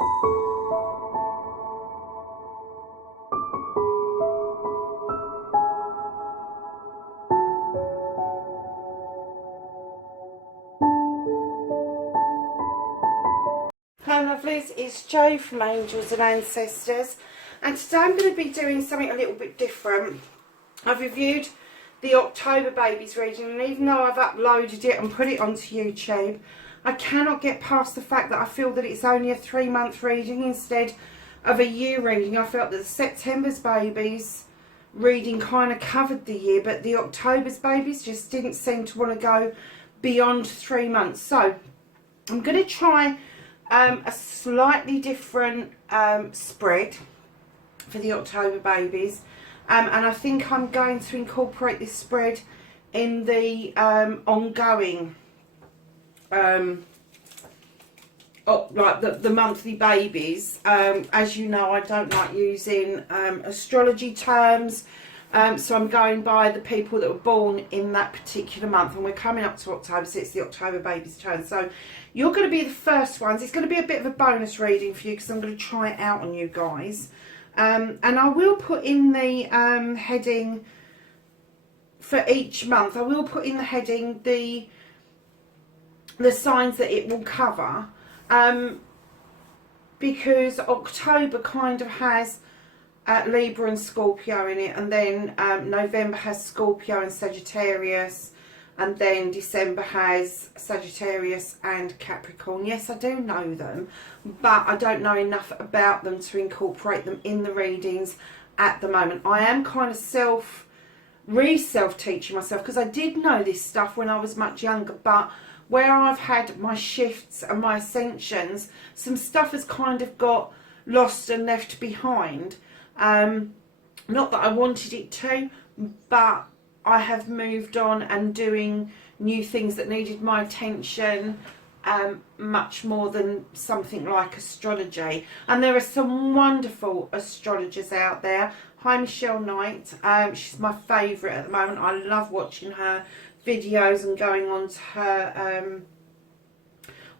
Hi lovelies, it's Jo from Angels and Ancestors, and today I'm going to be doing something a little bit different. I've reviewed the October babies reading, and even though I've uploaded it and put it onto YouTube, I cannot get past the fact that I feel that it's only a 3-month reading instead of a year reading. I felt that the September's babies reading kind of covered the year, but the October's babies just didn't seem to want to go beyond 3 months. So I'm going to try a slightly different spread for the October babies, and I think I'm going to incorporate this spread in the ongoing like the monthly babies. As you know, I don't like using astrology terms, so I'm going by the people that were born in that particular month, and we're coming up to October, so it's the October baby's turn. So you're going to be the first ones. It's going to be a bit of a bonus reading for you because I'm going to try it out on you guys, and I will put in the heading for each month. I will put in the heading the signs that it will cover, because October kind of has Libra and Scorpio in it, and then November has Scorpio and Sagittarius, and then December has Sagittarius and Capricorn. Yes, I do know them, but I don't know enough about them to incorporate them in the readings at the moment. I am kind of self-teaching myself, because I did know this stuff when I was much younger, but where I've had my shifts and my ascensions, some stuff has kind of got lost and left behind. Not that I wanted it to, but I have moved on and doing new things that needed my attention much more than something like astrology. And there are some wonderful astrologers out there. Hi Michelle Knight, she's my favourite at the moment. I love watching her videos and going on to her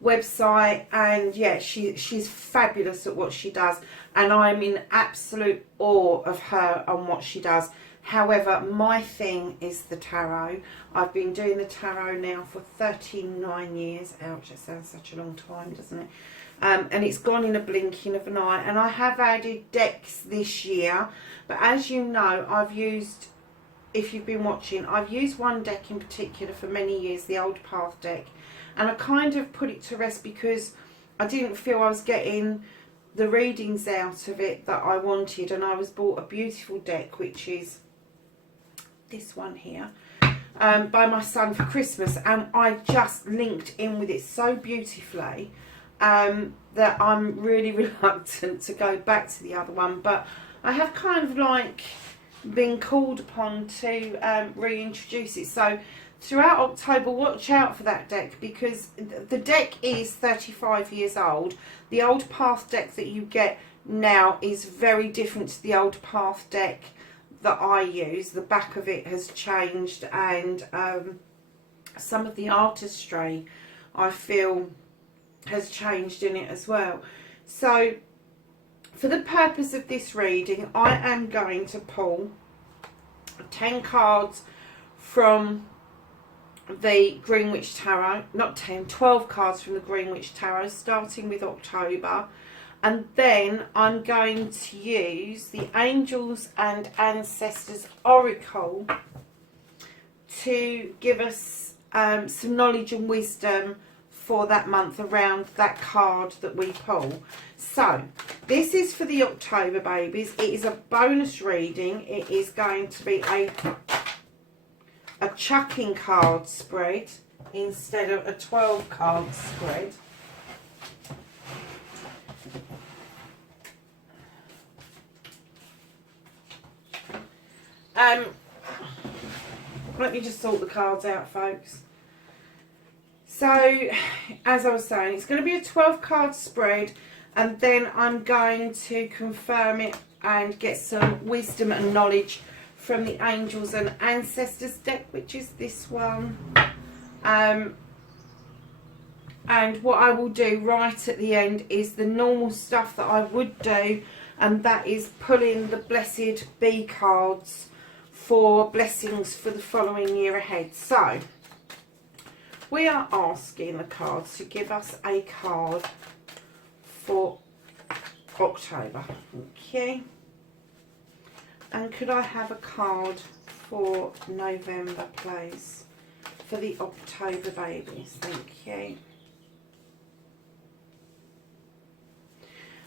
website, and yeah, she's fabulous at what she does, and I'm in absolute awe of her and what she does. However, my thing is the tarot. I've been doing the tarot now for 39 years. Ouch, that sounds such a long time, doesn't it? And it's gone in a blinking of an eye, and I have added decks this year, but as you know, I've used, if you've been watching, I've used one deck in particular for many years, the Old Path deck, and I kind of put it to rest because I didn't feel I was getting the readings out of it that I wanted, and I was bought a beautiful deck, which is this one here, by my son for Christmas, and I just linked in with it so beautifully that I'm really reluctant to go back to the other one, but I have kind of like been called upon to reintroduce it. So throughout October, watch out for that deck, because the deck is 35 years old. The Old Path deck that you get now is very different to the Old Path deck that I use. The back of it has changed, and some of the artistry I feel has changed in it as well. So for the purpose of this reading, I am going to pull 10 cards from the Greenwich Tarot, not 10, 12 cards from the Greenwich Tarot, starting with October, and then I'm going to use the Angels and Ancestors Oracle to give us some knowledge and wisdom for that month around that card that we pull. So this is for the October babies. It is a bonus reading. It is going to be a chucking card spread instead of a 12 card spread. Let me just sort the cards out, folks. So, as I was saying, it's going to be a 12 card spread, and then I'm going to confirm it and get some wisdom and knowledge from the Angels and Ancestors deck, which is this one. And what I will do right at the end is the normal stuff that I would do, and that is pulling the Blessed Bee cards for blessings for the following year ahead. So we are asking the cards to give us a card for October. Okay. And could I have a card for November, please? For the October babies. Thank you.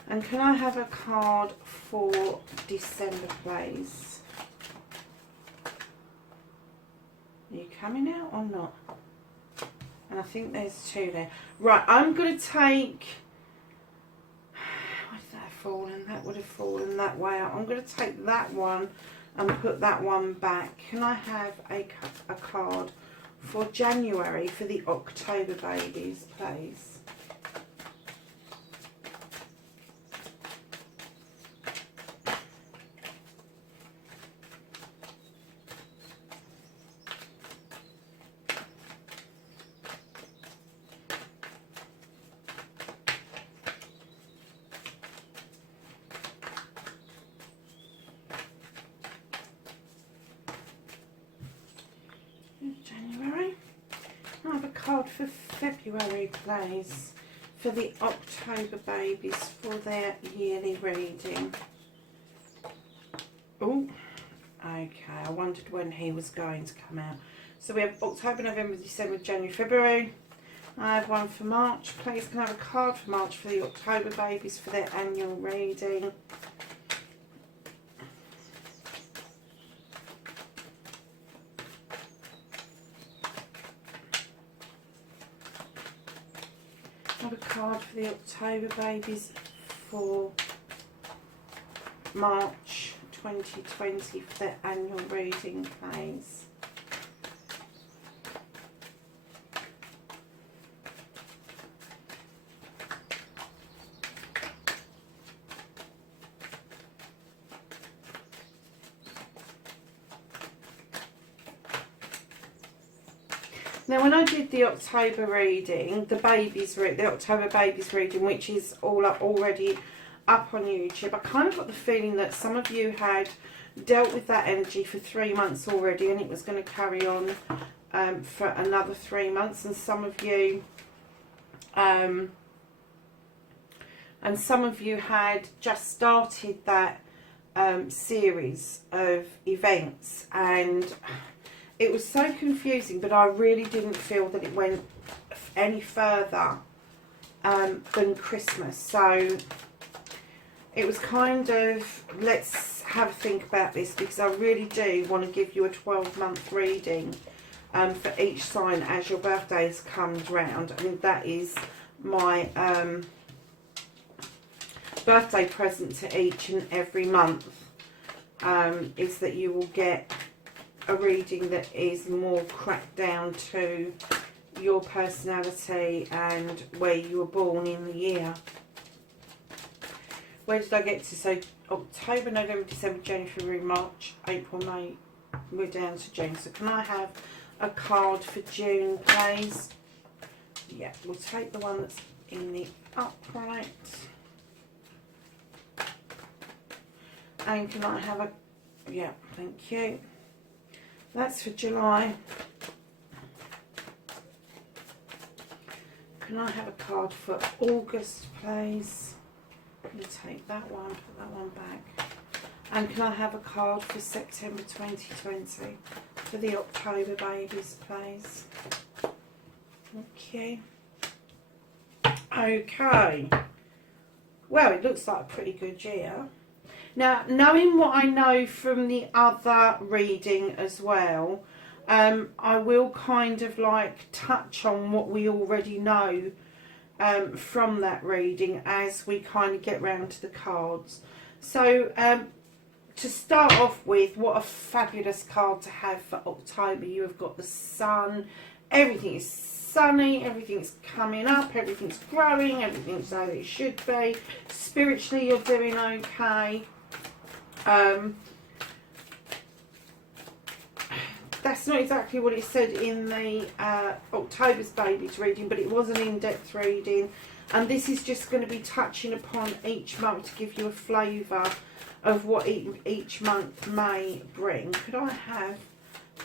And can I have a card for December, please? Are you coming out or not? And I think there's two there. Right, I'm going to take... Why did that have fallen? That would have fallen that way. I'm going to take that one and put that one back. Can I have a card for January for the October babies, please? January. I have a card for February, please, for the October babies for their yearly reading. Oh, okay, I wondered when he was going to come out. So we have October, November, December, January, February. I have one for March, please. Can I have a card for March for the October babies for their annual reading? A card for the October babies for March 2020 for their annual reading, please. Now, when I did the October reading, the October babies reading, which is all up already up on YouTube, I kind of got the feeling that some of you had dealt with that energy for 3 months already, and it was going to carry on for another 3 months. And some of you, had just started that series of events, and it was so confusing, but I really didn't feel that it went any further than Christmas. So it was kind of, let's have a think about this, because I really do want to give you a 12-month reading for each sign as your birthdays comes round. I mean, that is my birthday present to each and every month, is that you will get a reading that is more cracked down to your personality and where you were born in the year. Where did I get to? So October, November, December, January, February, March, April, May. We're down to June. So can I have a card for June, please? Yeah, we'll take the one that's in the upright. And can I have a... Yeah, thank you. That's for July. Can I have a card for August, please? I'm going to take that one, put that one back. And can I have a card for September 2020 for the October babies, please? Okay. Okay. Well, it looks like a pretty good year. Now, knowing what I know from the other reading as well, I will kind of like touch on what we already know from that reading as we kind of get round to the cards. So, to start off with, what a fabulous card to have for October. You have got the sun, everything is sunny, everything's coming up, everything's growing, everything's how it should be. Spiritually, you're doing okay. that's not exactly what it said in the October's Babies reading, but it was an in-depth reading. And this is just going to be touching upon each month to give you a flavour of what each month may bring. Could I have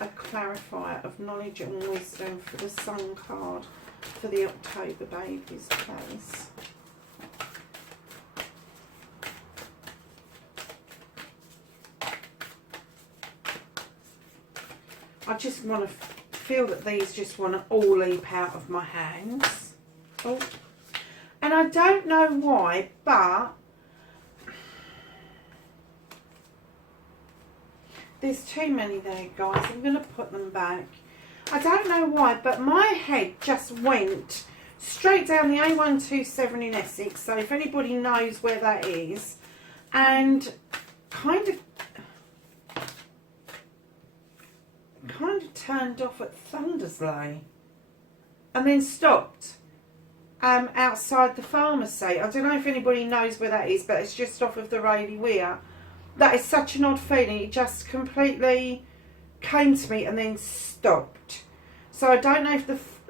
a clarifier of knowledge and wisdom for the Sun card for the October Babies, please? I just want to feel that these just want to all leap out of my hands. Oh. And I don't know why, but there's too many there, guys. I'm going to put them back. I don't know why, but my head just went straight down the A127 in Essex. So if anybody knows where that is, and kind of turned off at Thundersley and then stopped outside the pharmacy. I don't know if anybody knows where that is, but it's just off of the Rayleigh Weir. That is such an odd feeling. It just completely came to me and then stopped. So I don't know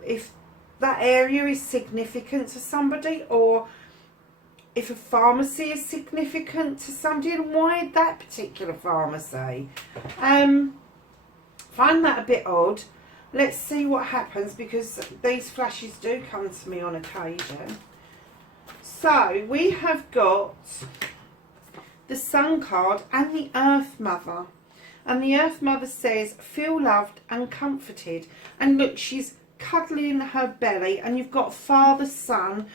if that area is significant to somebody, or if a pharmacy is significant to somebody, and why that particular pharmacy. Find that a bit odd. Let's see what happens, because these flashes do come to me on occasion. So we have got the Sun card and the Earth Mother. And the Earth Mother says, feel loved and comforted. And look, she's cuddling her belly, and you've got Father Sun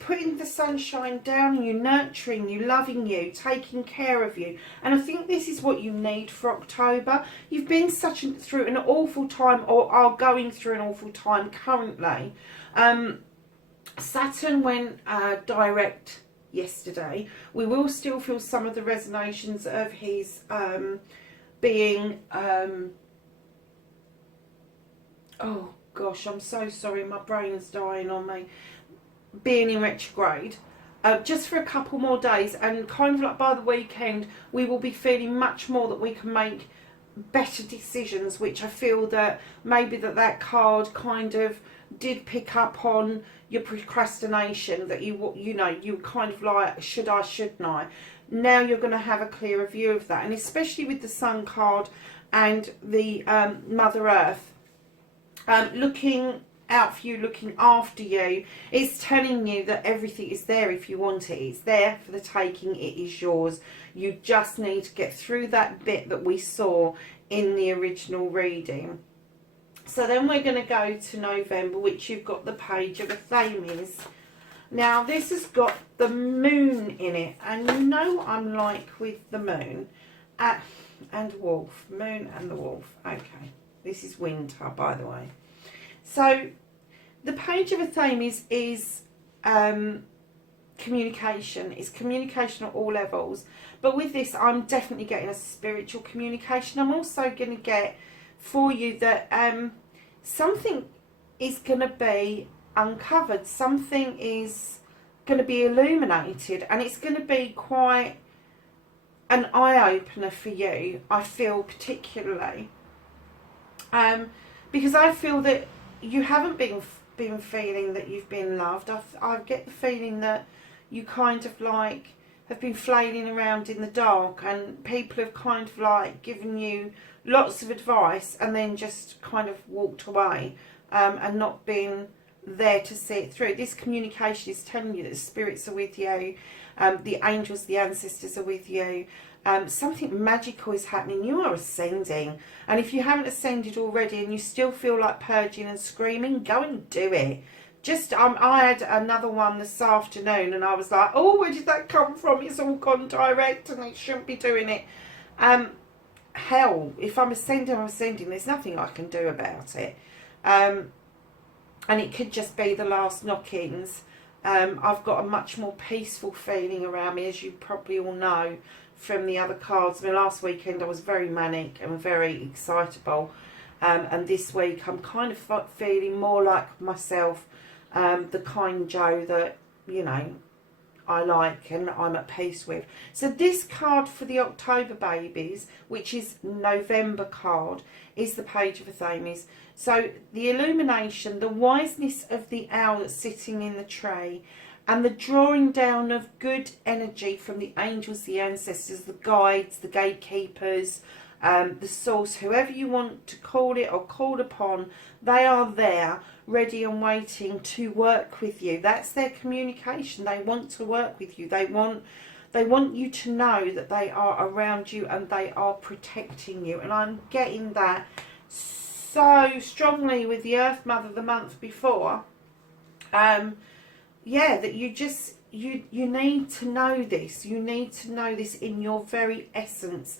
putting the sunshine down on you, nurturing you, loving you, taking care of you. And I think this is what you need for October. You've been through an awful time, or are going through an awful time currently. Saturn went direct yesterday. We will still feel some of the resonations of his being oh gosh, I'm so sorry, my brain's dying on me, being in retrograde just for a couple more days, and kind of like by the weekend we will be feeling much more that we can make better decisions, which I feel that maybe that card kind of did pick up on your procrastination, that you know, you kind of like, should I, shouldn't I? Now you're going to have a clearer view of that, and especially with the Sun card and the Mother Earth looking out for you, looking after you. It's telling you that everything is there if you want it. It's there for the taking. It is yours. You just need to get through that bit that we saw in the original reading. So then we're going to go to November, which you've got the Page of Athames. Now this has got the moon in it, and you know what I'm like with the moon and wolf. Moon and the wolf. Okay, this is winter, by the way. So the Page of Athames is communication. It's communication at all levels. But with this, I'm definitely getting a spiritual communication. I'm also going to get for you that something is going to be uncovered. Something is going to be illuminated. And it's going to be quite an eye-opener for you, I feel, particularly. Because I feel that you haven't been feeling that you've been loved. I get the feeling that you kind of like have been flailing around in the dark, and people have kind of like given you lots of advice and then just kind of walked away and not been there to see it through. This communication is telling you that the spirits are with you, the angels, the ancestors are with you. Something magical is happening. You are ascending, and if you haven't ascended already and you still feel like purging and screaming, go and do it. Just I had another one this afternoon, and I was like, oh, where did that come from? It's all gone direct, and it shouldn't be doing it. Hell, if I'm ascending, I'm ascending. There's nothing I can do about it. And it could just be the last knockings. I've got a much more peaceful feeling around me, as you probably all know from the other cards. I mean, last weekend I was very manic and very excitable, and this week I'm kind of feeling more like myself, the kind Joe that, you know, I like and I'm at peace with. So this card for the October babies, which is November card, is the Page of Athames. So the illumination, the wiseness of the owl that's sitting in the tree, and the drawing down of good energy from the angels, the ancestors, the guides, the gatekeepers, the source, whoever you want to call it or call upon, they are there ready and waiting to work with you. That's their communication. They want to work with you. They want you to know that they are around you and they are protecting you. And I'm getting that so strongly with the Earth Mother the month before. Yeah, that you need to know this. You need to know this in your very essence,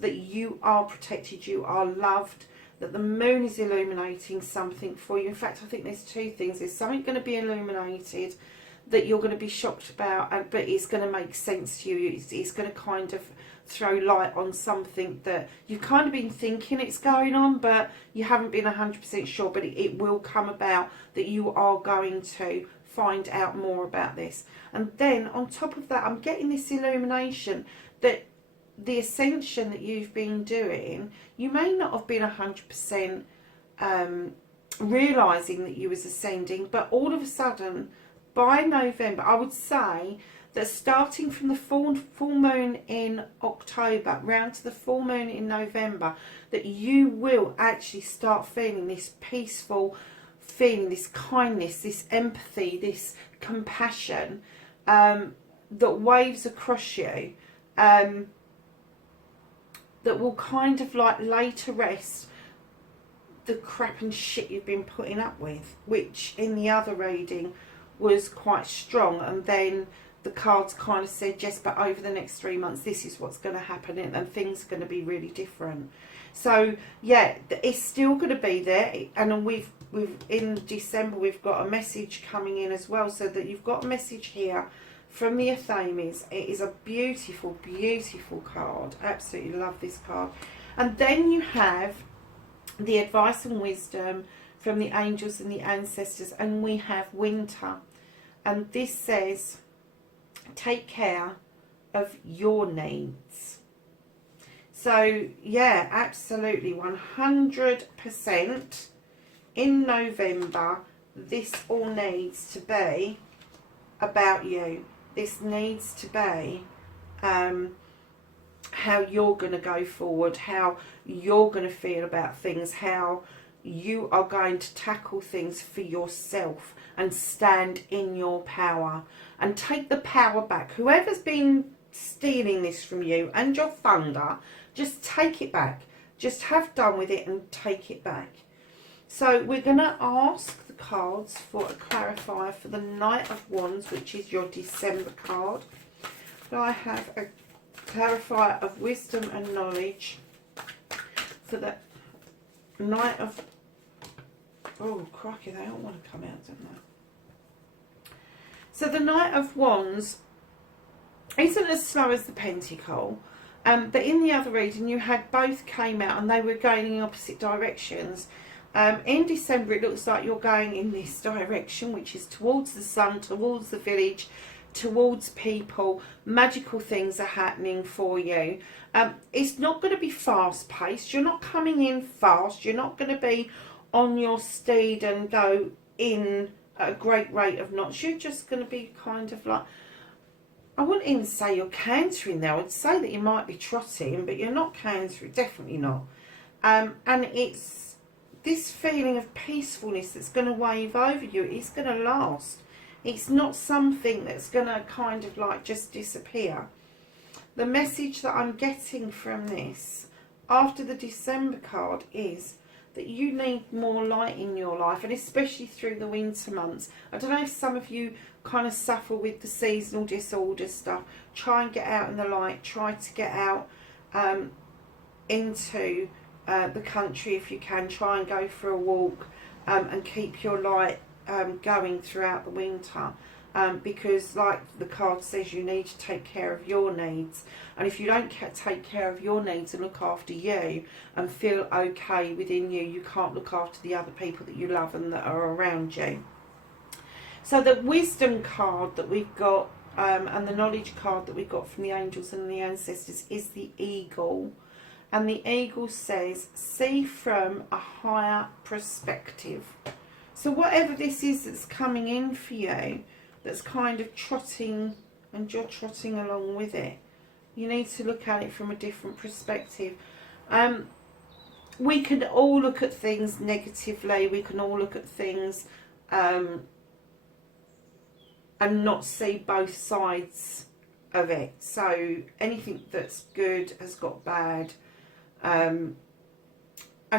that you are protected, you are loved, that the moon is illuminating something for you. In fact, I think there's two things. There's something going to be illuminated that you're going to be shocked about, but it's going to make sense to you. It's going to kind of throw light on something that you've kind of been thinking it's going on, but you haven't been 100% sure, but it will come about, that you are going to find out more about this. And then on top of that, I'm getting this illumination that the ascension that you've been doing, you may not have been 100% realising that you was ascending, but all of a sudden, by November, I would say that starting from the full moon in October round to the full moon in November, that you will actually start feeling this peaceful feeling, this kindness, this empathy, this compassion that waves across you, that will kind of like lay to rest the crap and shit you've been putting up with, which in the other reading was quite strong. And then the cards kind of said, yes, but over the next 3 months, this is what's going to happen, and things are going to be really different. So yeah, it's still going to be there. And we've in December, we've got a message coming in as well, so that you've got a message here from the Athames. It is a beautiful, beautiful card. Absolutely love this card. And then you have the advice and wisdom from the angels and the ancestors, and we have winter. And this says, take care of your needs. So yeah, absolutely 100% in November, this all needs to be about you. This needs to be how you're going to go forward, how you're going to feel about things, how you are going to tackle things for yourself and stand in your power and take the power back. Whoever's been stealing this from you and your thunder, just take it back. Just have done with it and take it back. So we're going to ask the cards for a clarifier for the Knight of Wands, which is your December card. I have a clarifier of wisdom and knowledge for the Knight of... Oh, crikey, they all want to come out, don't they? So the Knight of Wands isn't as slow as the Pentacle, but in the other reading you had both came out and they were going in opposite directions. In December it looks like you're going in this direction, which is towards the sun, towards the village, towards people. Magical things are happening for you. It's not going to be fast paced. You're not coming in fast. You're not going to be on your steed and go in at a great rate of knots. You're just going to be kind of like, I wouldn't even say you're cantering there. I would say that you might be trotting, but you're not cantering, definitely not. And it's this feeling of peacefulness that's going to wave over you. It's going to last. It's not something that's going to kind of like just disappear. The message that I'm getting from this after the December card is that you need more light in your life, and especially through the winter months. I don't know if some of you kind of suffer with the seasonal disorder stuff. Try and get out in the light. Try to get out into the country if you can. Try and go for a walk and keep your light going throughout the winter, because like the card says, you need to take care of your needs. And if you don't take care of your needs and look after you and feel okay within you, you can't look after the other people that you love and that are around you. So the wisdom card that we've got and the knowledge card that we got from the angels and the ancestors is the eagle. And the eagle says, see from a higher perspective. So whatever this is that's coming in for you, that's kind of trotting, and you're trotting along with it, you need to look at it from a different perspective. We can all look at things negatively. We can all look at things and not see both sides of it. So anything that's good has got bad. And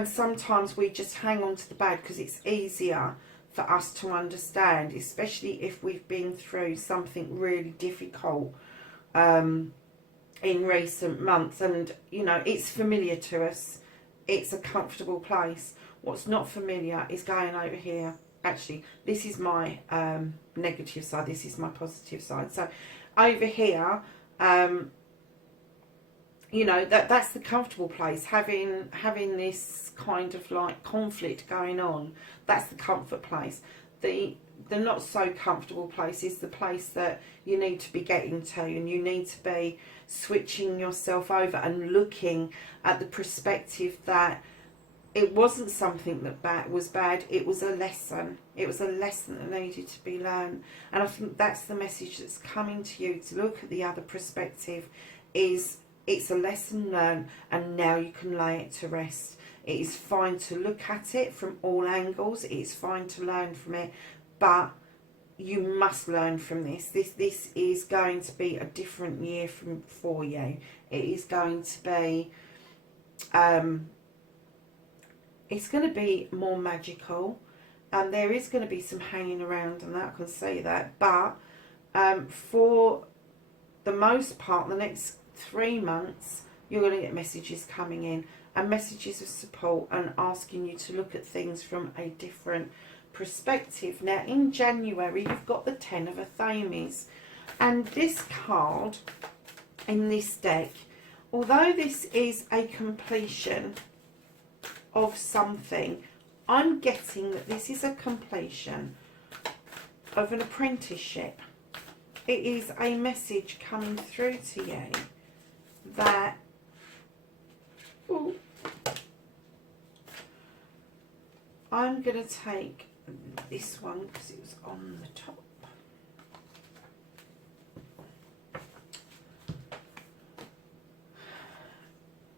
sometimes we just hang on to the bad because it's easier for us to understand, especially if we've been through something really difficult in recent months. And, you know, it's familiar to us. It's a comfortable place. What's not familiar is going over here. Actually, this is my negative side. This is my positive side. So over here, you know, that's the comfortable place. Having this kind of like conflict going on, that's the comfort place. The not so comfortable place is the place that you need to be getting to, and you need to be switching yourself over and looking at the perspective that it wasn't something that was bad. It was a lesson. It was a lesson that needed to be learned. And I think that's the message that's coming to you, to look at the other perspective. Is it's a lesson learned, and now you can lay it to rest. It is fine to look at it from all angles. It is fine to learn from it, but you must learn from this. This is going to be a different year for you. It is going to be, it's going to be more magical. There is going to be some hanging around, and that I can say that. But for the most part, the next 3 months, you're going to get messages coming in, and messages of support, and asking you to look at things from a different perspective. Now in January, you've got the 10 of Athames, and this card in this deck, although this is a completion of something, I'm getting that this is a completion of an apprenticeship. It is a message coming through to you that, ooh, I'm going to take this one because it was on the top.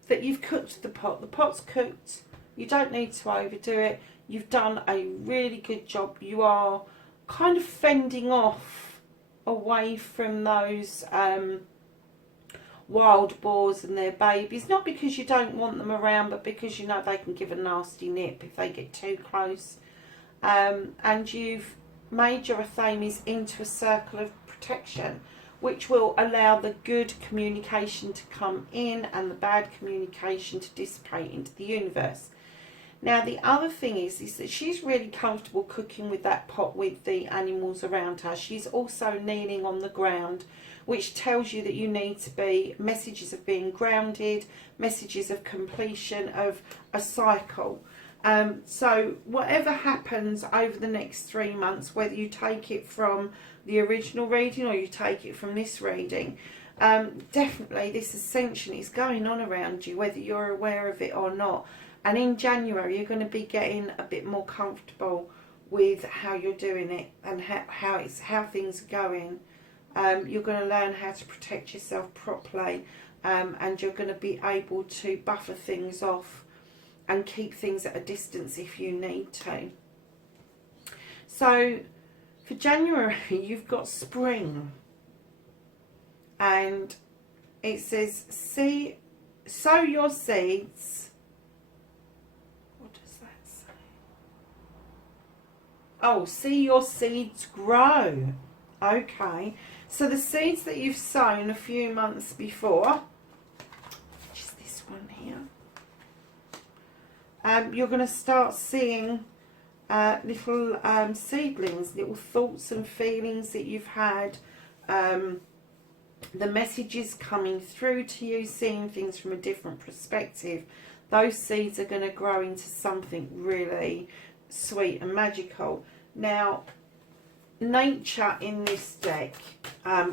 That you've cooked the pot. The pot's cooked. You don't need to overdo it. You've done a really good job. You are kind of fending off away from those wild boars and their babies. Not because you don't want them around, but because you know they can give a nasty nip if they get too close. And you've made your Athames into a circle of protection, which will allow the good communication to come in and the bad communication to dissipate into the universe. Now the other thing is that she's really comfortable cooking with that pot with the animals around her. She's also kneeling on the ground, which tells you that you need to be, messages of being grounded, messages of completion of a cycle. So whatever happens over the next 3 months, whether you take it from the original reading or you take it from this reading, definitely this ascension is going on around you, whether you're aware of it or not. And in January, you're going to be getting a bit more comfortable with how you're doing it and how things are going. You're going to learn how to protect yourself properly, and you're going to be able to buffer things off and keep things at a distance if you need to. So for January, you've got spring, and it says, sow your seeds. What does that say? Oh, see your seeds grow. Okay, so the seeds that you've sown a few months before, which is this one here, you're going to start seeing little seedlings, little thoughts and feelings that you've had, the messages coming through to you, seeing things from a different perspective. Those seeds are going to grow into something really sweet and magical. Now nature in this deck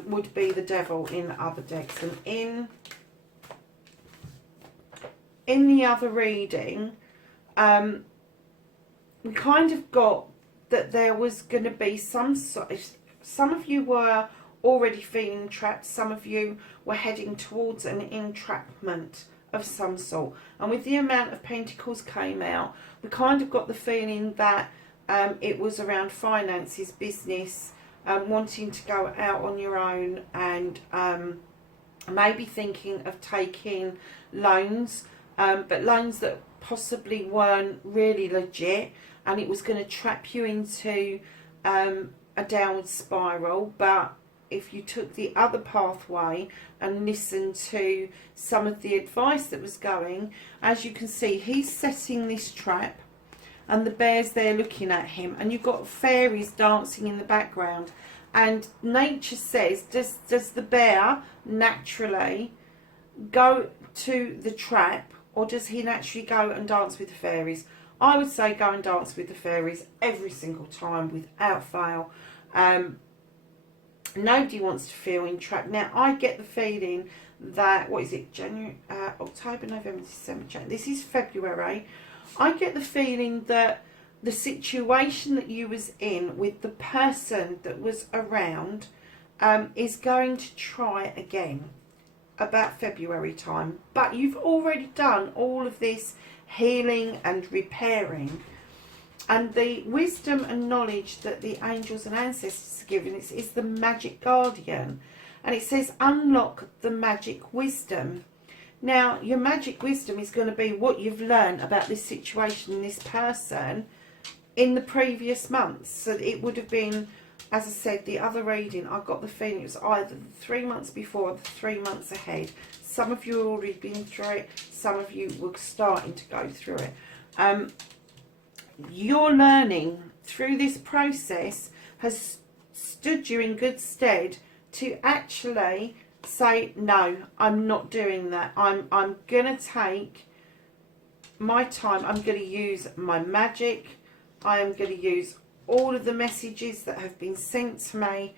would be the devil in other decks. And in the other reading, we kind of got that there was going to be some of you were already feeling trapped, some of you were heading towards an entrapment of some sort. And with the amount of pentacles came out, we kind of got the feeling that it was around finances, business, wanting to go out on your own, and maybe thinking of taking loans, but loans that possibly weren't really legit, and it was going to trap you into a downward spiral. But if you took the other pathway and listened to some of the advice that was going, as you can see, he's setting this trap and the bear's there looking at him, and you've got fairies dancing in the background. And nature says, does the bear naturally go to the trap, or does he naturally go and dance with the fairies? I would say go and dance with the fairies every single time without fail. Nobody wants to feel entrapped. Now, I get the feeling that, what is it, January, October, November, December, January. This is February. I get the feeling that the situation that you was in with the person that was around is going to try again about February time. But you've already done all of this healing and repairing. And the wisdom and knowledge that the angels and ancestors are giving is the magic guardian. And it says, unlock the magic wisdom. Now, your magic wisdom is going to be what you've learned about this situation and this person in the previous months. So it would have been, as I said, the other reading, I got the feeling it was either the 3 months before or the 3 months ahead. Some of you have already been through it. Some of you were starting to go through it. Your learning through this process has stood you in good stead to actually say, no, I'm not doing that. I'm going to take my time. I'm going to use my magic. I am going to use all of the messages that have been sent to me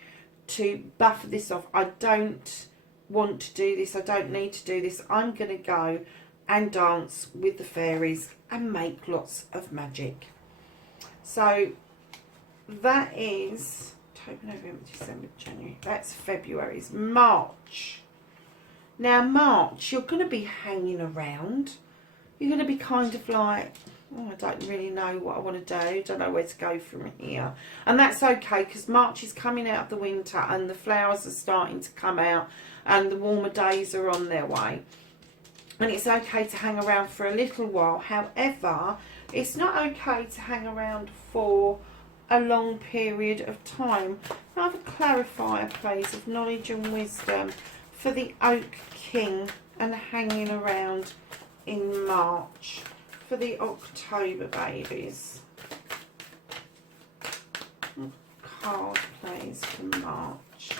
to buffer this off. I don't want to do this. I don't need to do this. I'm going to go and dance with the fairies and make lots of magic. So that is October, November, December, January. That's February's. March. Now, March, you're going to be hanging around. You're going to be kind of like, oh, I don't really know what I want to do. Don't know where to go from here. And that's okay, because March is coming out of the winter and the flowers are starting to come out and the warmer days are on their way. And it's okay to hang around for a little while. However, it's not okay to hang around for a long period of time. I have a clarifier, please, of knowledge and wisdom for the Oak King and hanging around in March. For the October babies. Card, please, for March.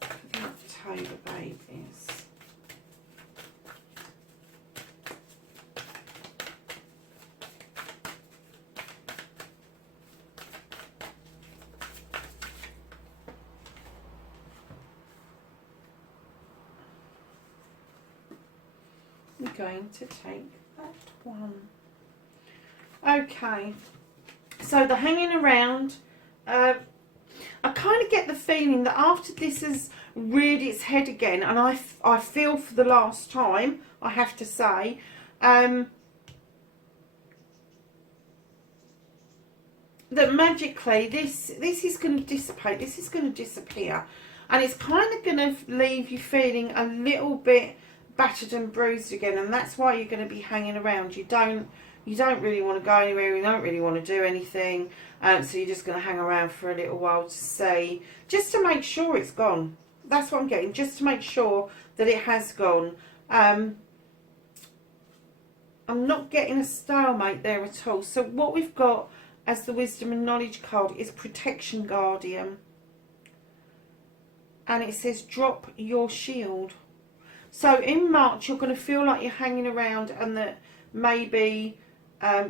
For the October babies. I'm going to take that one. Okay, so the hanging around, I kind of get the feeling that after this has reared its head again, and I feel for the last time, I have to say, that magically this is going to dissipate, this is going to disappear, and it's kind of going to leave you feeling a little bit battered and bruised again, and that's why you're going to be hanging around. You don't really want to go anywhere, you don't really want to do anything, so you're just going to hang around for a little while to see, just to make sure it's gone. That's what I'm getting, just to make sure that it has gone. I'm not getting a stalemate there at all. So what we've got as the wisdom and knowledge card is protection guardian, and it says drop your shield. So in March, you're going to feel like you're hanging around, and that maybe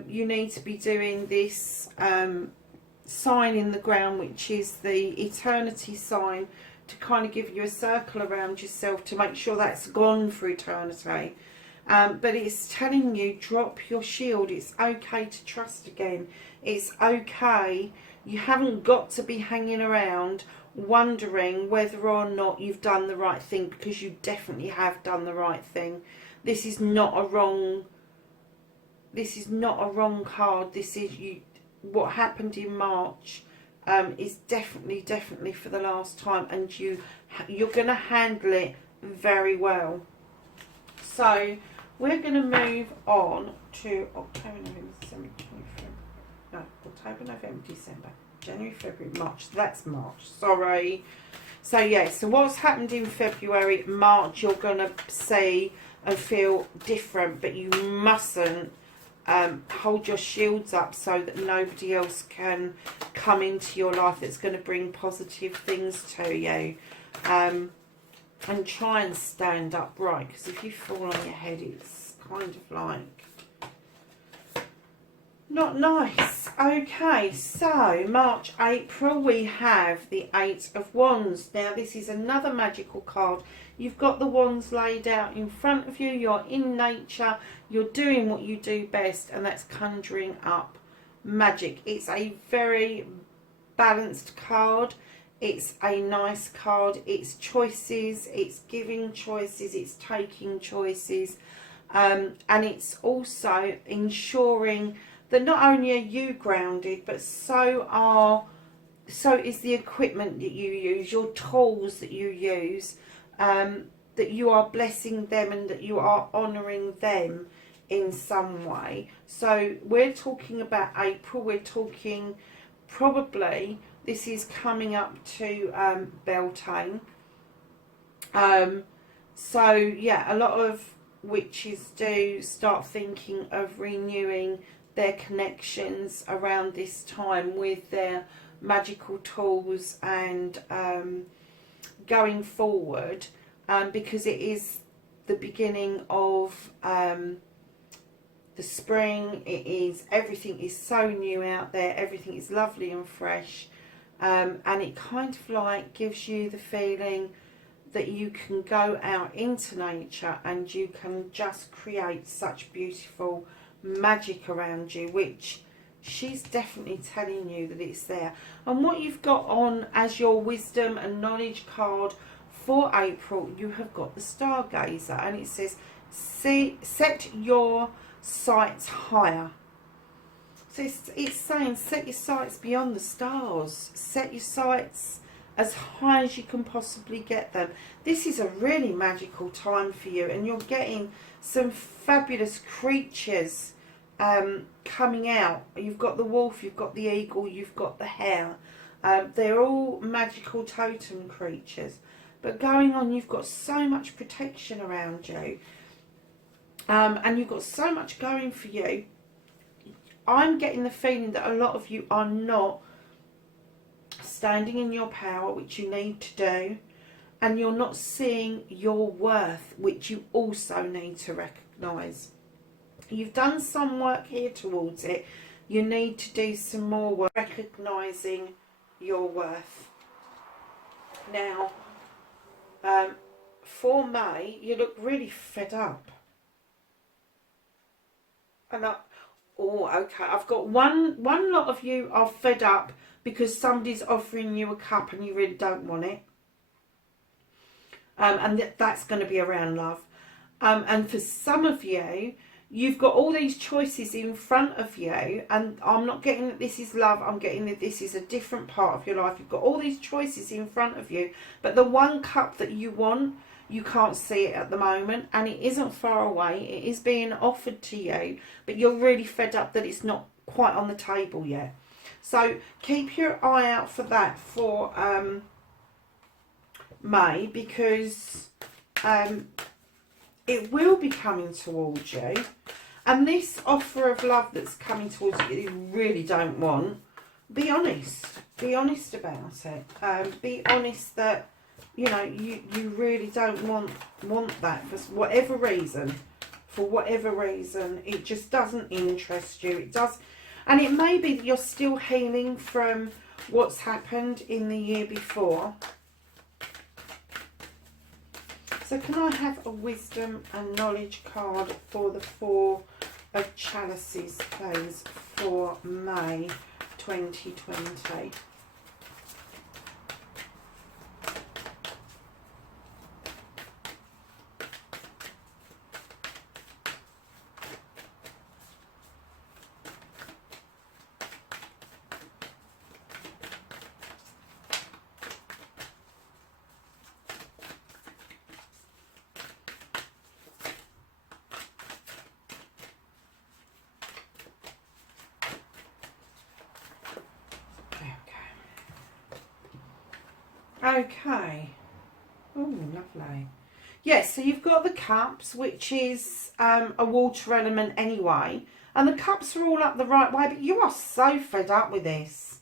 you need to be doing this sign in the ground, which is the eternity sign, to kind of give you a circle around yourself to make sure that's gone for eternity. But it's telling you, drop your shield. It's okay to trust again. It's okay. You haven't got to be hanging around wondering whether or not you've done the right thing, because you definitely have done the right thing. This is not a wrong card. This is you. What happened in March is definitely for the last time, and you're going to handle it very well. So we're going to move on to October, November, December, October, November, December, January, February, March. That's March, sorry. So yeah, so what's happened in February, March, you're going to see and feel different, but you mustn't hold your shields up so that nobody else can come into your life that's going to bring positive things to you. And try and stand upright, because if you fall on your head, it's kind of like not nice. Okay, so March, April, we have the Eight of Wands. Now, this is another magical card. You've got the wands laid out in front of you. You're in nature. You're doing what you do best, and that's conjuring up magic. It's a very balanced card. It's a nice card. It's choices. It's giving choices. It's taking choices. And it's also ensuring that not only are you grounded, but so is the equipment that you use, your tools that you use, that you are blessing them and that you are honouring them in some way. So we're talking about April. We're talking probably, this is coming up to Beltane. So yeah, a lot of witches do start thinking of renewing their connections around this time with their magical tools and going forward, because it is the beginning of the spring. Everything is so new out there, everything is lovely and fresh, and it kind of like gives you the feeling that you can go out into nature and you can just create such beautiful magic around you, which she's definitely telling you that it's there. And what you've got on as your wisdom and knowledge card for April, you have got the Stargazer, and it says, set your sights higher. So it's saying, set your sights beyond the stars, set your sights as high as you can possibly get them. This is a really magical time for you, and you're getting some fabulous creatures coming out. You've got the wolf, you've got the eagle, you've got the hare. They're all magical totem creatures. But going on, you've got so much protection around you. And you've got so much going for you. I'm getting the feeling that a lot of you are not standing in your power, which you need to do, and you're not seeing your worth, which you also need to recognise. You've done some work here towards it. You need to do some more work recognising your worth. Now, for May, you look really fed up. And okay, I've got one lot of you are fed up because somebody's offering you a cup and you really don't want it. And that's going to be around love. And for some of you, you've got all these choices in front of you, and I'm not getting that this is love, I'm getting that this is a different part of your life. You've got all these choices in front of you, but the one cup that you want, you can't see it at the moment, and it isn't far away. It is being offered to you, but you're really fed up that it's not quite on the table yet. So keep your eye out for that for May, because it will be coming towards you. And this offer of love that's coming towards you, you really don't want. Be honest. Be honest about it. Be honest that, you know, you really don't want that for whatever reason. For whatever reason, it just doesn't interest you. It does. And it may be that you're still healing from what's happened in the year before. So can I have a wisdom and knowledge card for the Four of Chalices, please, for May 2020? Okay. Oh, lovely. Yes, so you've got the cups, which is a water element anyway. And the cups are all up the right way, but you are so fed up with this.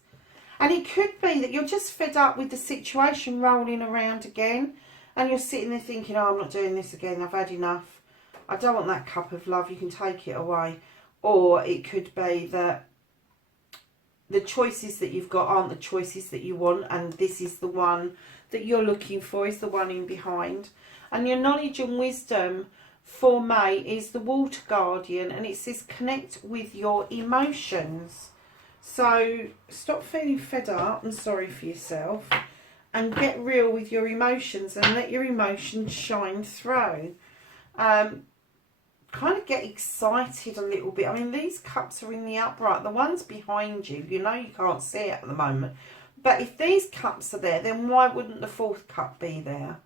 And it could be that you're just fed up with the situation rolling around again. And you're sitting there thinking, oh, I'm not doing this again. I've had enough. I don't want that cup of love. You can take it away. Or it could be that the choices that you've got aren't the choices that you want, and this is the one that you're looking for, is the one in behind. And your knowledge and wisdom for May is the Water Guardian, and it says connect with your emotions. So stop feeling fed up and sorry for yourself and get real with your emotions and let your emotions shine through. Kind of get excited a little bit. I mean, these cups are in the upright. The ones behind you, you know you can't see it at the moment. But if these cups are there, then why wouldn't the fourth cup be there?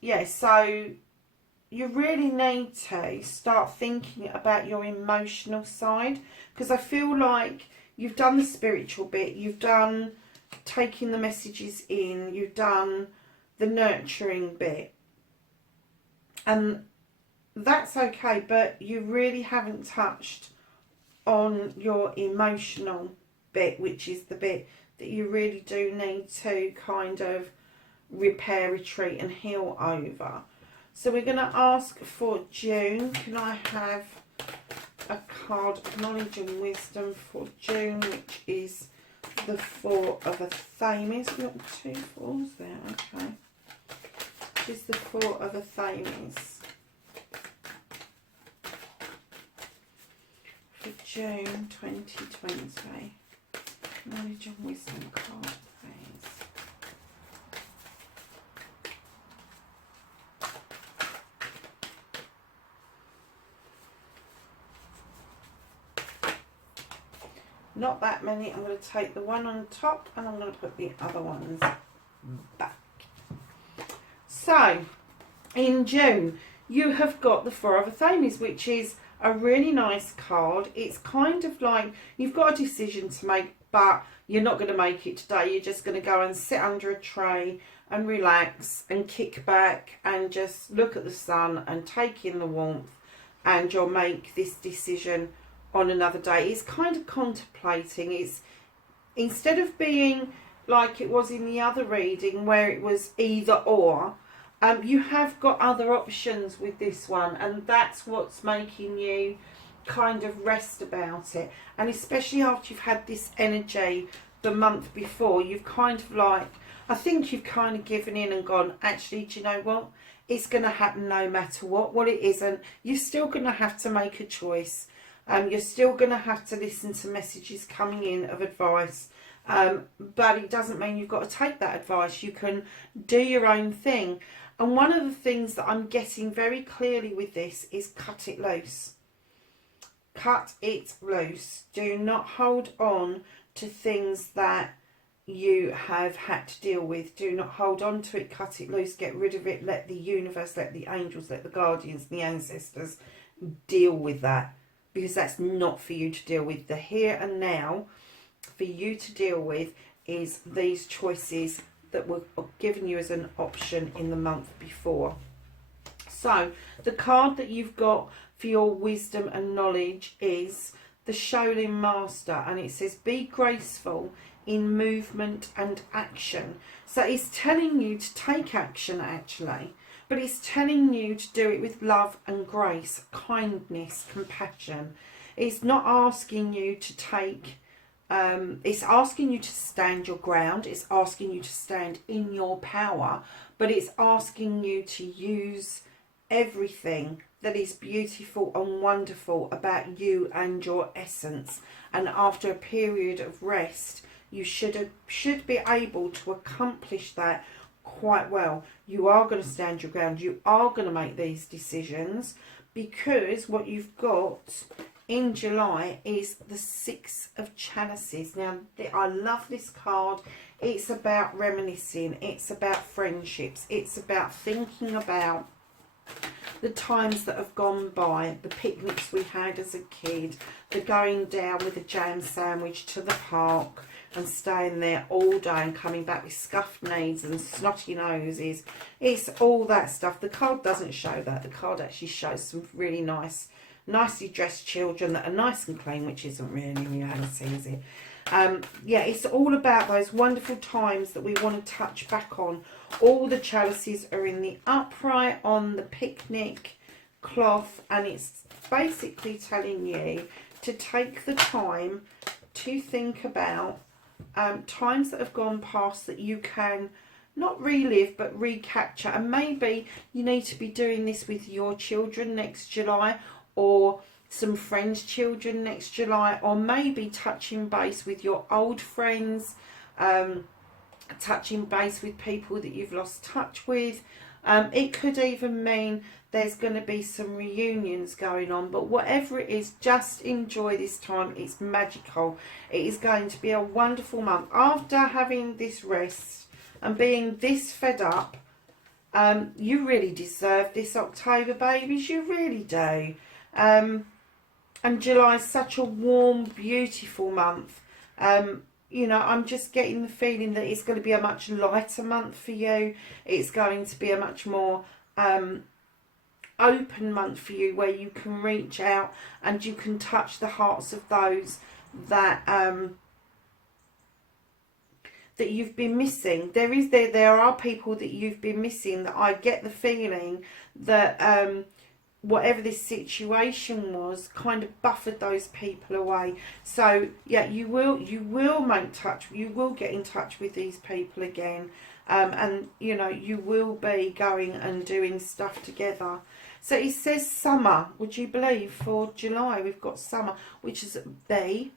Yeah, so you really need to start thinking about your emotional side. Because I feel like you've done the spiritual bit. You've done taking the messages in. You've done the nurturing bit. And that's okay, but you really haven't touched on your emotional bit, which is the bit that you really do need to kind of repair, retreat and heal over. So we're going to ask for June. Can I have a card of knowledge and wisdom for June, which is the Four of Athames. We've got 2 fours there, okay. Which is the Four of Athames. For June 2020. Knowledge and wisdom card, please. Not that many. I'm going to take the one on top and I'm going to put the other ones back. So, in June, you have got the Four of Athames, which is a really nice card. It's kind of like you've got a decision to make, but you're not going to make it today. You're just going to go and sit under a tree and relax and kick back and just look at the sun and take in the warmth, and you'll make this decision on another day. It's kind of contemplating. It's instead of being like it was in the other reading where it was either or, you have got other options with this one, and that's what's making you kind of rest about it. And especially after you've had this energy the month before, you've kind of like, I think you've kind of given in and gone, actually, do you know what? It's going to happen no matter what. Well, it isn't. You're still going to have to make a choice. You're still going to have to listen to messages coming in of advice. But it doesn't mean you've got to take that advice. You can do your own thing. And one of the things that I'm getting very clearly with this is cut it loose. Cut it loose. Do not hold on to things that you have had to deal with. Do not hold on to it. Cut it loose. Get rid of it. Let the universe, let the angels, let the guardians, the ancestors deal with that. Because that's not for you to deal with. The here and now for you to deal with is these choices that were given you as an option in the month before. So the card that you've got for your wisdom and knowledge is the Shaolin Master, and it says be graceful in movement and action. So it's telling you to take action actually, but it's telling you to do it with love and grace, kindness, compassion. It's not asking you to take, it's asking you to stand your ground. It's asking you to stand in your power, but it's asking you to use everything that is beautiful and wonderful about you and your essence. And after a period of rest, you should be able to accomplish that quite well. You are going to stand your ground. You are going to make these decisions, because what you've got in July is the Six of Chalices. Now, I love this card. It's about reminiscing. It's about friendships. It's about thinking about the times that have gone by, the picnics we had as a kid, the going down with a jam sandwich to the park and staying there all day and coming back with scuffed knees and snotty noses. It's all that stuff. The card doesn't show that. The card actually shows some really nicely dressed children that are nice and clean, which isn't really reality, is it? Yeah, it's all about those wonderful times that we want to touch back on. All the chalices are in the upright on the picnic cloth, and it's basically telling you to take the time to think about times that have gone past that you can not relive but recapture. And maybe you need to be doing this with your children next July, or some friends' children next July, or maybe touching base with your old friends, touching base with people that you've lost touch with. It could even mean there's going to be some reunions going on, but whatever it is, just enjoy this time. It's magical. It is going to be a wonderful month. After having this rest and being this fed up, you really deserve this October, babies. You really do. And July is such a warm, beautiful month. You know, I'm just getting the feeling that it's going to be a much lighter month for you. It's going to be a much more open month for you, where you can reach out and you can touch the hearts of those that that you've been missing. There are people that you've been missing, that I get the feeling that whatever this situation was kind of buffered those people away. So yeah, you will make touch, you will get in touch with these people again, and you know, you will be going and doing stuff together. So it says summer, would you believe? For July we've got summer, which is B.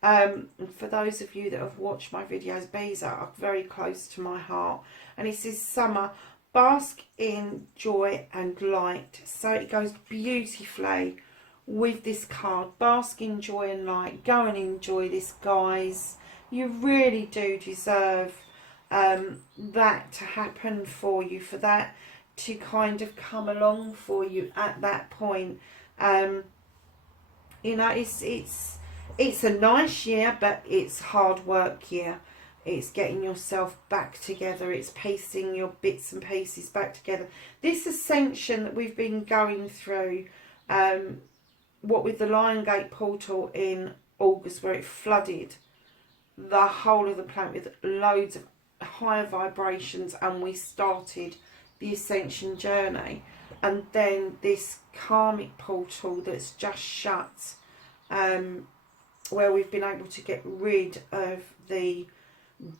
And for those of you that have watched my videos, bees are very close to my heart. And it says summer, bask in joy and light. So it goes beautifully with this card. Bask in joy and light. Go and enjoy this, guys. You really do deserve that to happen for you, for that to kind of come along for you at that point. You know, it's a nice year, but it's hard work year. It's getting yourself back together. It's piecing your bits and pieces back together. This ascension that we've been going through, what with the Lion Gate portal in August, where it flooded the whole of the planet with loads of higher vibrations, and we started the ascension journey. And then this karmic portal that's just shut, where we've been able to get rid of the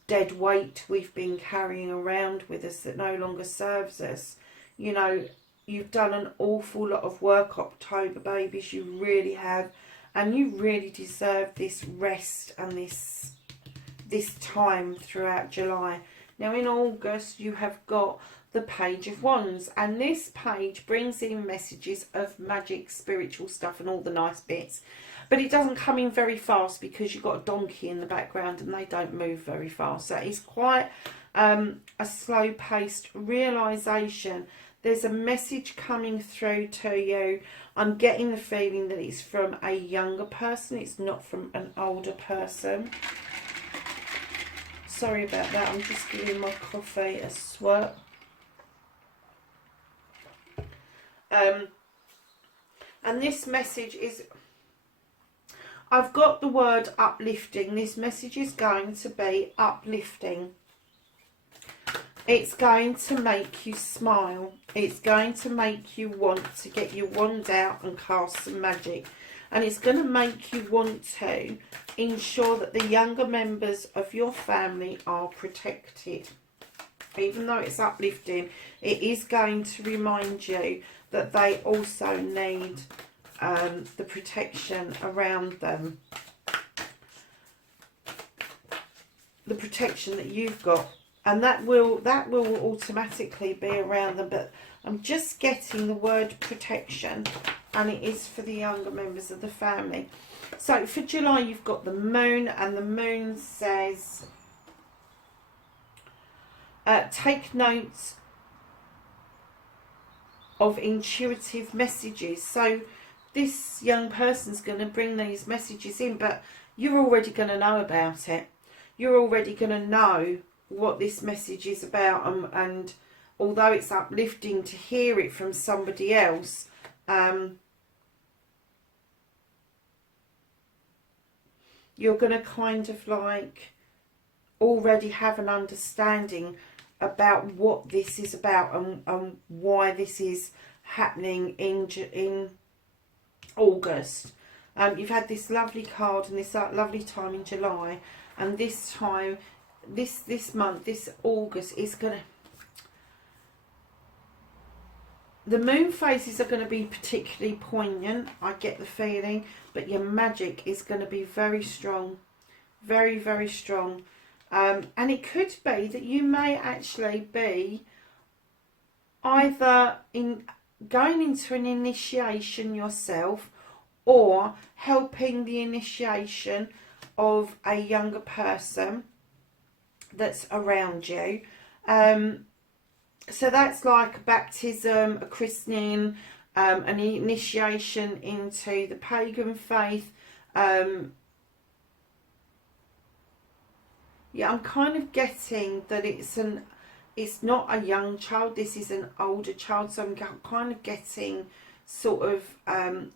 dead weight we've been carrying around with us that no longer serves us. You know, you've done an awful lot of work, October, babies. You really have, and you really deserve this rest and this time throughout July. Now in August you have got the Page of Wands, and this page brings in messages of magic, spiritual stuff and all the nice bits. But it doesn't come in very fast, because you've got a donkey in the background and they don't move very fast. So it's quite a slow-paced realisation. There's a message coming through to you. I'm getting the feeling that it's from a younger person. It's not from an older person. Sorry about that. I'm just giving my coffee a swirl. And this message is... I've got the word uplifting. This message is going to be uplifting. It's going to make you smile. It's going to make you want to get your wand out and cast some magic. and it's going to make you want to ensure that the younger members of your family are protected. Even though it's uplifting, it is going to remind you that they also need the protection around them. The protection that you've got, and that will automatically be around them, but I'm just getting the word protection, and it is for the younger members of the family. So for July, you've got the moon, and the moon says take notes of intuitive messages. So this young person's going to bring these messages in, but you're already going to know about it. You're already going to know what this message is about, and although it's uplifting to hear it from somebody else, you're going to kind of like already have an understanding about what this is about, and why this is happening in August. You've had this lovely card and this lovely time in July, and this time, this month, this August is going to... The moon phases are going to be particularly poignant, I get the feeling, but your magic is going to be very strong. Very, very strong. And it could be that you may actually be either going into an initiation yourself, or helping the initiation of a younger person that's around you. So that's like a baptism, a christening, an initiation into the pagan faith. Yeah, I'm kind of getting that it's not a young child, this is an older child, so I'm kind of getting sort of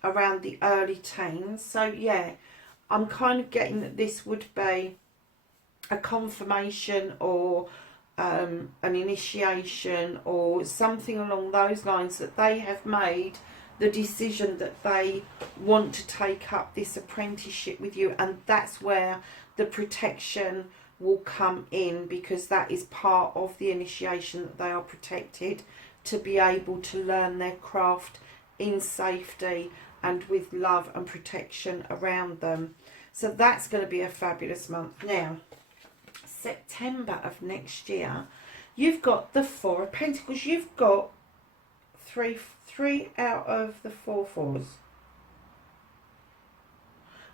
around the early teens. So yeah, I'm kind of getting that this would be a confirmation, or an initiation, or something along those lines, that they have made the decision that they want to take up this apprenticeship with you, and that's where the protection will come in, because that is part of the initiation, that they are protected to be able to learn their craft in safety and with love and protection around them. So that's going to be a fabulous month. Now, September of next year, you've got the Four of Pentacles. You've got three out of the 4 fours.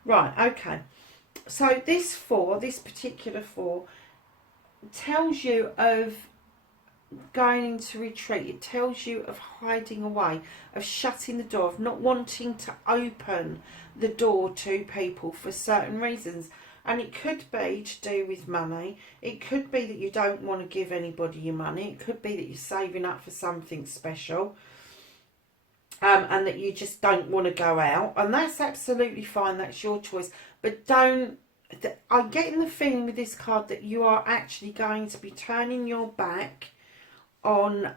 Right, okay. So this particular 4, tells you of going into retreat. It tells you of hiding away, of shutting the door, of not wanting to open the door to people for certain reasons. And it could be to do with money. It could be that you don't want to give anybody your money. It could be that you're saving up for something special. And that you just don't want to go out. And that's absolutely fine. That's your choice. But don't... I'm getting the feeling with this card that you are actually going to be turning your back on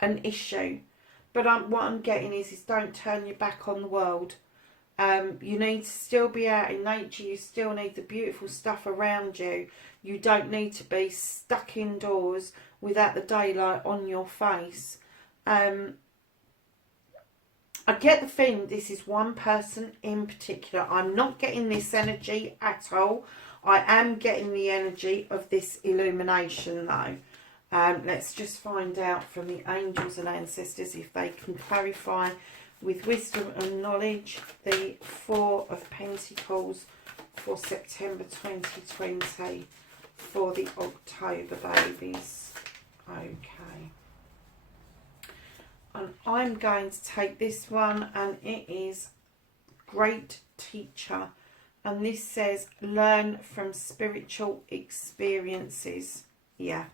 an issue. But what I'm getting is don't turn your back on the world. You need to still be out in nature. You still need the beautiful stuff around you. You don't need to be stuck indoors without the daylight on your face. I get the feeling this is one person in particular. I'm not getting this energy at all. I am getting the energy of this illumination though. Let's just find out from the angels and ancestors if they can clarify with wisdom and knowledge the Four of Pentacles for September 2020 for the October babies. Okay. And I'm going to take this one, and it is Great Teacher. And this says, learn from spiritual experiences. Yeah.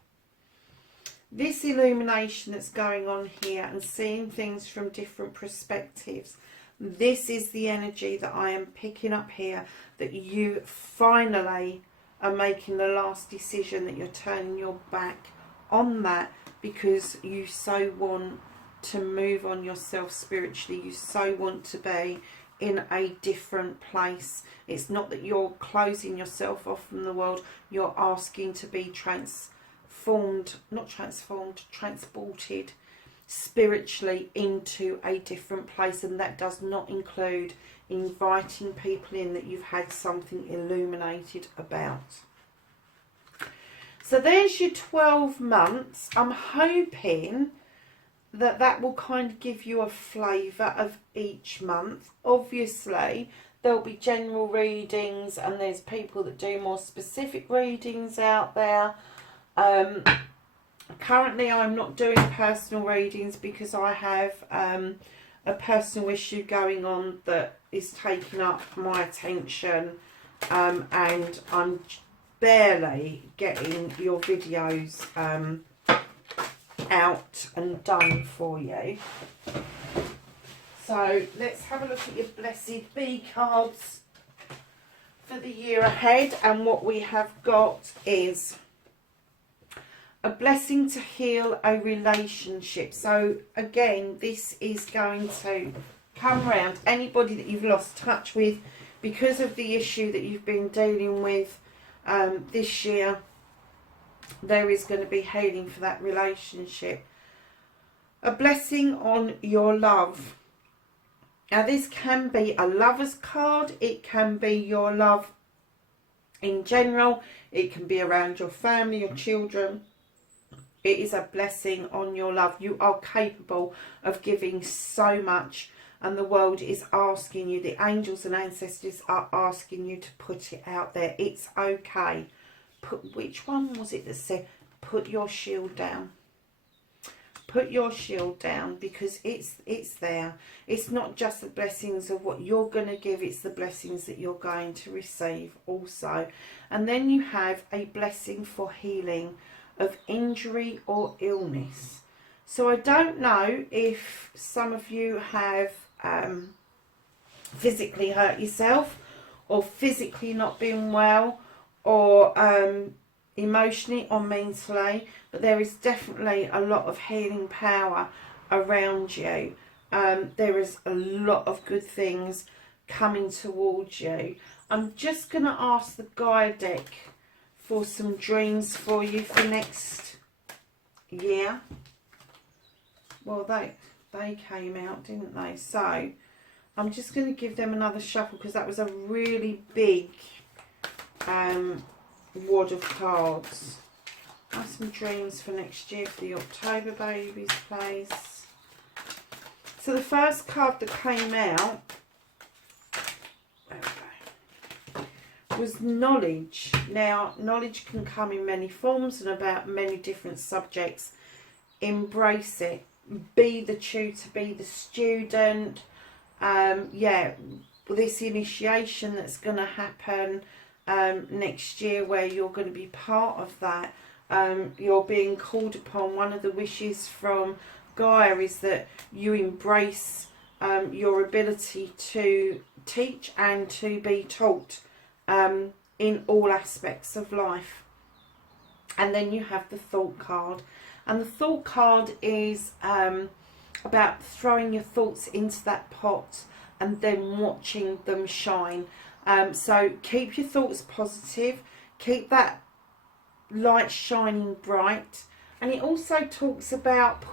This illumination that's going on here and seeing things from different perspectives. This is the energy that I am picking up here. That you finally are making the last decision. That you're turning your back on that because you so want to move on yourself spiritually. You so want to be in a different place. It's not that you're closing yourself off from the world. You're asking to be transported spiritually into a different place. And that does not include inviting people in that you've had something illuminated about. So there's your 12 months. I'm hoping that will kind of give you a flavour of each month. Obviously, there'll be general readings, and there's people that do more specific readings out there. Currently, I'm not doing personal readings because I have a personal issue going on that is taking up my attention, and I'm barely getting your videos out and done for you. So let's have a look at your blessed bee cards for the year ahead. And what we have got is a blessing to heal a relationship. So again, this is going to come around anybody that you've lost touch with because of the issue that you've been dealing with this year. There is going to be healing for that relationship. A blessing on your love. Now this can be a lover's card. It can be your love in general. It can be around your family, your children. It is a blessing on your love. You are capable of giving so much, and the world is asking you, the angels and ancestors are asking you to put it out there. It's okay. Which one was it that said, put your shield down? Put your shield down, because it's there. It's not just the blessings of what you're going to give, it's the blessings that you're going to receive also. And then you have a blessing for healing of injury or illness. So I don't know if some of you have physically hurt yourself, or physically not been well, or emotionally or mentally, but there is definitely a lot of healing power around you. There is a lot of good things coming towards you. I'm just going to ask the guide deck for some dreams for you for next year. Well, they came out, didn't they? So I'm just going to give them another shuffle, because that was a really big wad of cards. Have some dreams for next year for the October babies, please. So the first card that came out was knowledge. Now, knowledge can come in many forms and about many different subjects. Embrace it. Be the tutor, be the student. Yeah, this initiation that's going to happen next year, where you're going to be part of that. You're being called upon. One of the wishes from Gaia is that you embrace your ability to teach and to be taught in all aspects of life. And then you have the thought card, and the thought card is about throwing your thoughts into that pot and then watching them shine. So keep your thoughts positive, keep that light shining bright. And it also talks about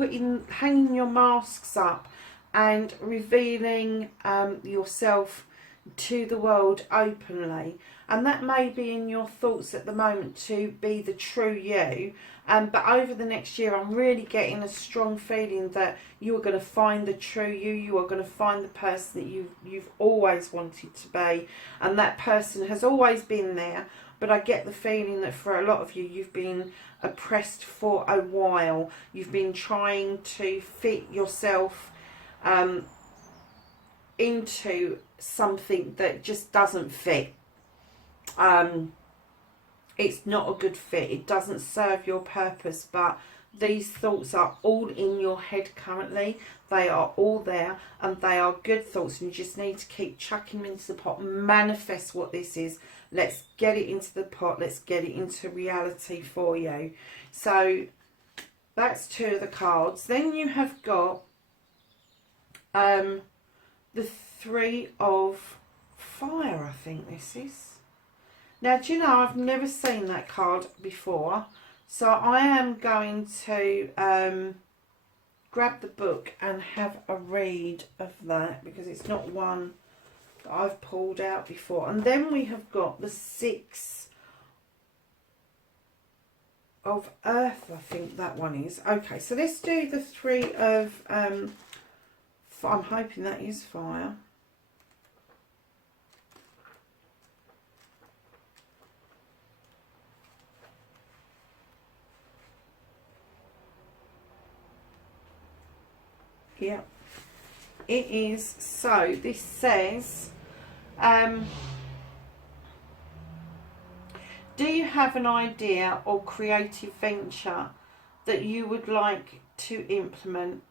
hanging your masks up and revealing yourself to the world openly. And that may be in your thoughts at the moment to be the true you. But over the next year, I'm really getting a strong feeling that you are going to find the true you. You are going to find the person that you've always wanted to be. And that person has always been there. But I get the feeling that for a lot of you, you've been oppressed for a while. You've been trying to fit yourself into something that just doesn't fit. It's not a good fit. It doesn't serve your purpose. But these thoughts are all in your head currently. They are all there, and they are good thoughts, and you just need to keep chucking them into the pot. Manifest what this is. Let's get it into the pot. Let's get it into reality for you. So that's two of the cards. Then you have got The Three of Fire, I think this is. Now, do you know, I've never seen that card before. So I am going to grab the book and have a read of that, because it's not one that I've pulled out before. And then we have got the Six of Earth, I think that one is. Okay, so let's do the Three of... I'm hoping that is fire. Yeah, it is. So this says, do you have an idea or creative venture that you would like to implement?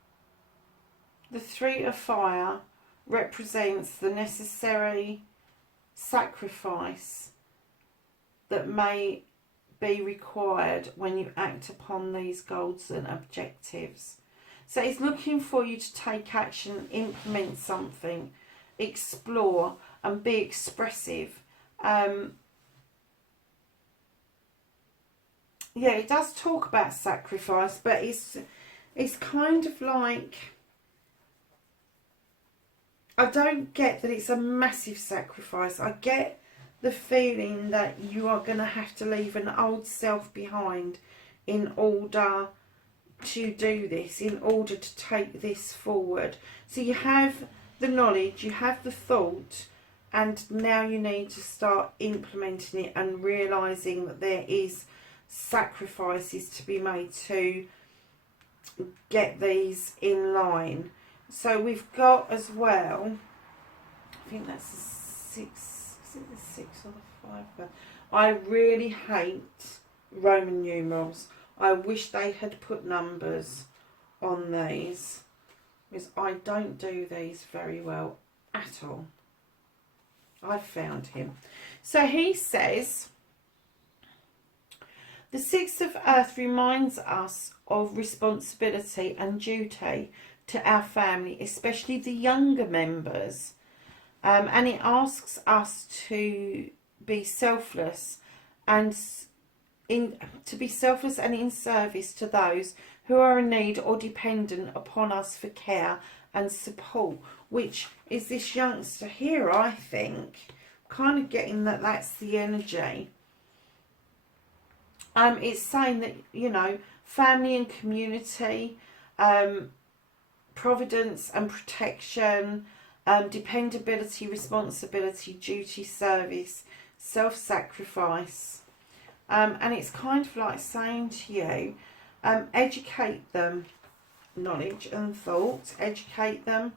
The Three of Fire represents the necessary sacrifice that may be required when you act upon these goals and objectives. So it's looking for you to take action, implement something, explore and be expressive. Yeah, it does talk about sacrifice, but it's kind of like, I don't get that it's a massive sacrifice. I get the feeling that you are going to have to leave an old self behind in order to do this, in order to take this forward. So you have the knowledge, you have the thought, and now you need to start implementing it and realising that there is sacrifices to be made to get these in line. So we've got as well, I think that's the 6, is it the 6 or the 5? I really hate Roman numerals. I wish they had put numbers on these, because I don't do these very well at all. I found him. So he says, the Six of Earth reminds us of responsibility and duty to our family, especially the younger members. And it asks us to be selfless and in service to those who are in need or dependent upon us for care and support, which is this youngster here, I think. Kind of getting that that's the energy. It's saying that, you know, family and community, providence and protection, dependability, responsibility, duty, service, self-sacrifice. And it's kind of like saying to you, educate them, knowledge and thought, educate them,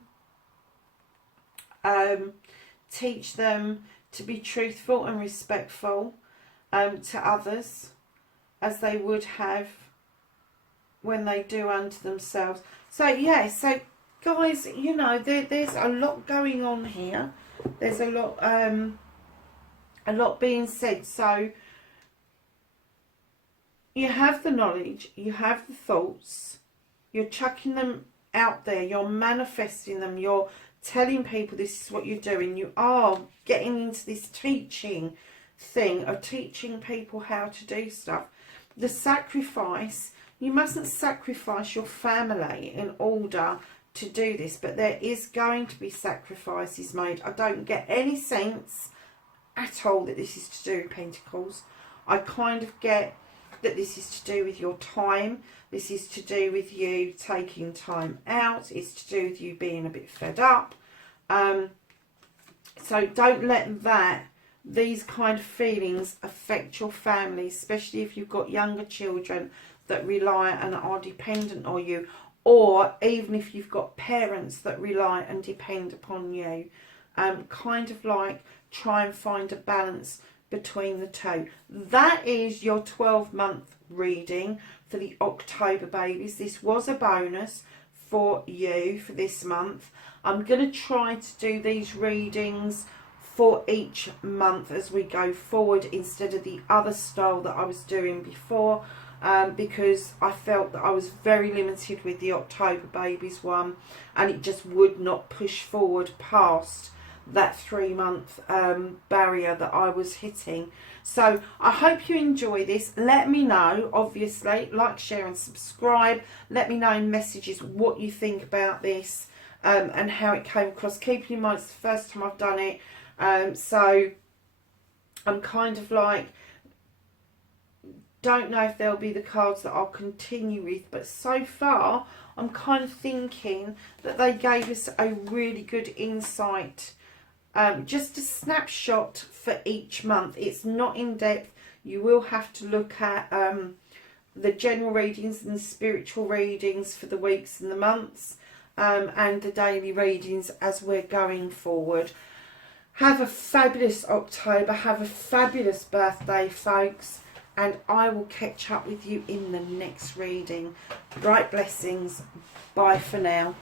teach them to be truthful and respectful to others, as they would have when they do unto themselves. So yeah, so guys, you know, there's a lot going on here. There's a lot being said. So you have the knowledge, you have the thoughts, you're chucking them out there, you're manifesting them, you're telling people this is what you're doing. You are getting into this teaching thing of teaching people how to do stuff. The sacrifice, you mustn't sacrifice your family in order to do this, but there is going to be sacrifices made. I don't get any sense at all that this is to do with Pentacles. I kind of get that this is to do with your time. This is to do with you taking time out. It's to do with you being a bit fed up. So don't let these kind of feelings affect your family, especially if you've got younger children that rely and are dependent on you, or even if you've got parents that rely and depend upon you. Kind of like try and find a balance between the two. That is your 12-month reading for the October babies. This was a bonus for you for this month. I'm going to try to do these readings for each month as we go forward, instead of the other style that I was doing before. because I felt that I was very limited with the October babies one, and it just would not push forward past that 3-month barrier that I was hitting. So I hope you enjoy this. Let me know, obviously, like, share and subscribe. Let me know in messages what you think about this and how it came across. Keeping in mind it's the first time I've done it, so I'm kind of like, don't know if there'll be the cards that I'll continue with, but so far I'm kind of thinking that they gave us a really good insight. Just a snapshot for each month. It's not in depth. You will have to look at the general readings and the spiritual readings for the weeks and the months, and the daily readings as we're going forward. Have a fabulous October. Have a fabulous birthday, folks. And I will catch up with you in the next reading. Bright blessings. Bye for now.